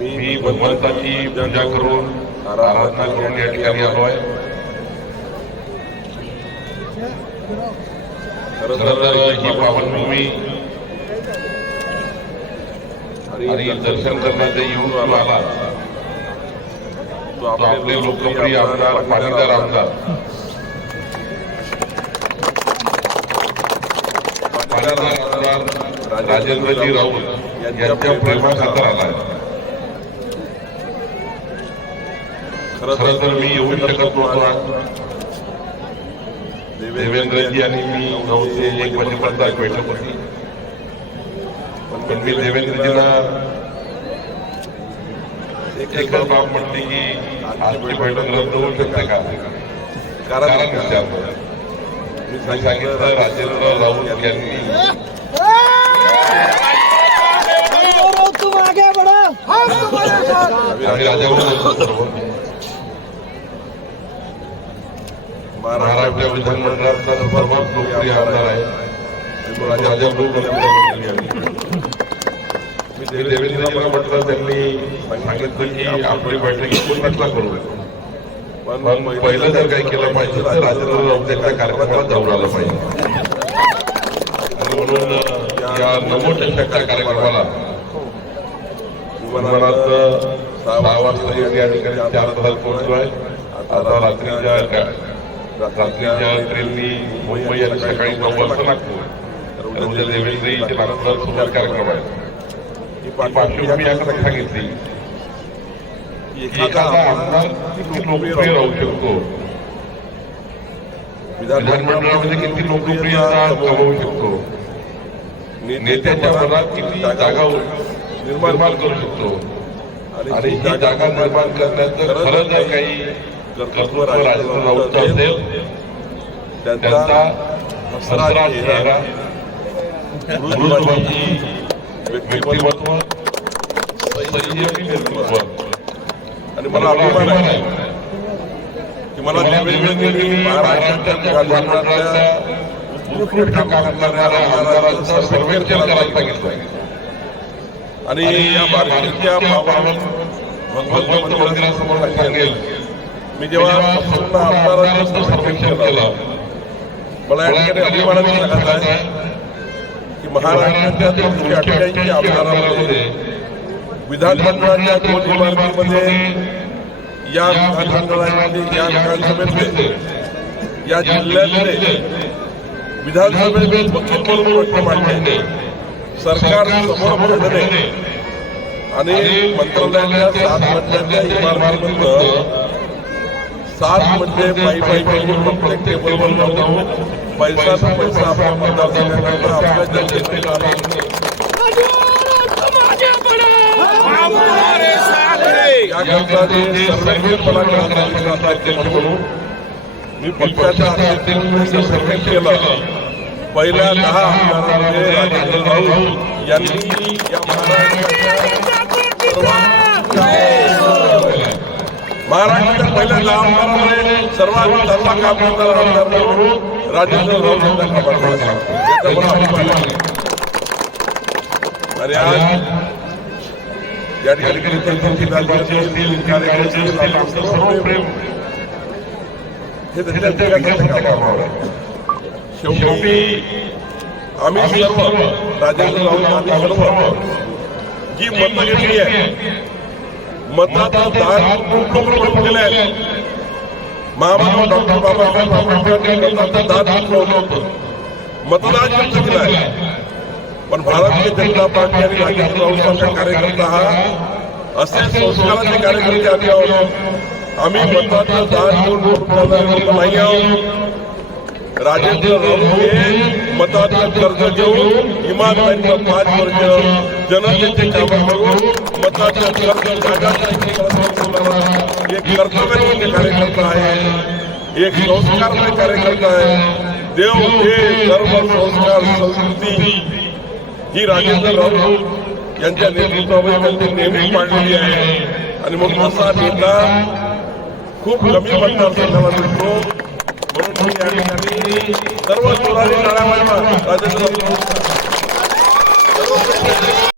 मी भगवंताची पूजा करून आराधना करून या ठिकाणी आलो आहे तर ही पावनभूमी दर्शन करण्याचे येऊन आला तो आपले लोकप्रिय आमदार पाटीलदार आमदार पाटीलदार आमदार राजेंद्रजी राऊत यांच्या प्रेमाखातर आला आहे खरं तर मी येऊ शकत नव्हतो देवेंद्रजी आणि मी नऊशे एक आज बैठक होती. पण मी देवेंद्रजींना एकच बाब म्हटली की आजची बैठक रद्द होऊ शकते का? कारण विचारलं मी सांगितलं राजेंद्र राऊत यांनी गौरव महाराष्ट्र विधानमंडळाचा सर्वात लोकप्रिय आमदार आहे. राजा राजाभाऊ मी देवेंद्रजींना म्हटलं त्यांनी सांगितलं की आपली बैठक एकोणीसला करू. पण पहिलं जर काही केलं पाहिजे तर राजेंद्र राऊत यांच्या कार्यक्रमाला जाऊन आलं पाहिजे. म्हणून या नमो चषकच्या कार्यक्रमाला विमानात सहा वाजता या ठिकाणी चार तास आहे आता रात्रीच्या रात्रीच्या ट्रेननी मुंबई आणि सकाळी नऊ वाजता तर उद्या देवेंद्र इथे नागपूर सुंदर कार्यक्रम आहे पार्श्वभूमी याकडे सांगितली एखादा आमदार किती लोकप्रिय राहू शकतो विधानमंडळामध्ये किती लोकप्रियता कमवू शकतो नेत्याच्या मनात किती जागा निर्माण करू शकतो आणि ही जागा निर्माण करण्याचं खरं जर काही कर्तृत्व राजेंद्र असेल. त्यांचा हसरा चेहरा. व्यक्तिमत्व. संयमी नेतृत्व आणि मला अभिमान आहे की मला महाराष्ट्राच्या उत्कृष्ट काम करणाऱ्या आमदारांचं सर्वेक्षण करायला सांगितलं आणि या पावन भगवंत मंदिरासमोर सांगेल. मी जेव्हा संपूर्ण आमदारांचं सर्वेक्षण केलं. मला या ठिकाणी अभिमानाने सांगत आहे की महाराष्ट्राच्या दोनशे अठ्ठ्याऐंशी आमदारांमध्ये विधानमंडळाच्या दोन इमारतीमध्ये या विधानमंडळामध्ये या विधानसभेतले या जिल्ह्यातले विधानसभेचे वकील म्हणून प्रश्न मांडणे सरकार समोर मांडणे आणि मंत्रालयाच्या सात मजल्याच्या इमारतीमधनं सात म्हणजे पायी पायी पायी प्रत्येक टेबलवर जाऊन पैसा तो पैसा आपल्या मतदारसंघाकडनं आपल्या हैं याकरता जे सर्वेक्षण मला करायचं अध्यक्ष म्हणून मी पक्षाच्या अध्यक्षांनी सर्वेक्षण केलं पहिल्या दहा आमदारांमध्ये राजेंद्र राऊत यांनी या महाराष्ट्राच्या पहिल्या दहा आमदारांमध्ये सर्वात चांगला काम करणारा आमदार म्हणून राजेंद्र राऊत यांना क्रमांक आहे. याचा मला अभिमान आहे. आणि आज या ठिकाणी त्यांची राजकारणी असतील कार्यकर्ते असतील आपलं सर्व प्रेम हे त्यांच्या कामावर शेवटी आम्ही सर्व राजेंद्र राऊत आम्ही सर्व जी मतं घेतली आहे मतातून दहा लोक डॉक्टर मतदान भारतीय जनता पार्टी आणि कार्यकर्ता हा संस्कार संस्काराचे कार्यकर्ते आम्ही आहोत आम्ही मतातून राजेंद्र राऊत हे। मताचं कर्ज घेऊन इमानदारीनं पाच वर्ष जनतेचे कामं करून एक कर्तव्याचे कार्यकर्ता आहे एक संस्कारमय कार्यकर्ता आहे देव हे सर्व संस्कार, संस्कृती। ही राजेंद्र राऊत यांच्या नेतृत्वामध्ये त्यांनी नेहमी पाळलेली आहे. आणि कमी मतदारसंघाला मिळतो म्हणून सर्व सोळाने शाळा माझ्या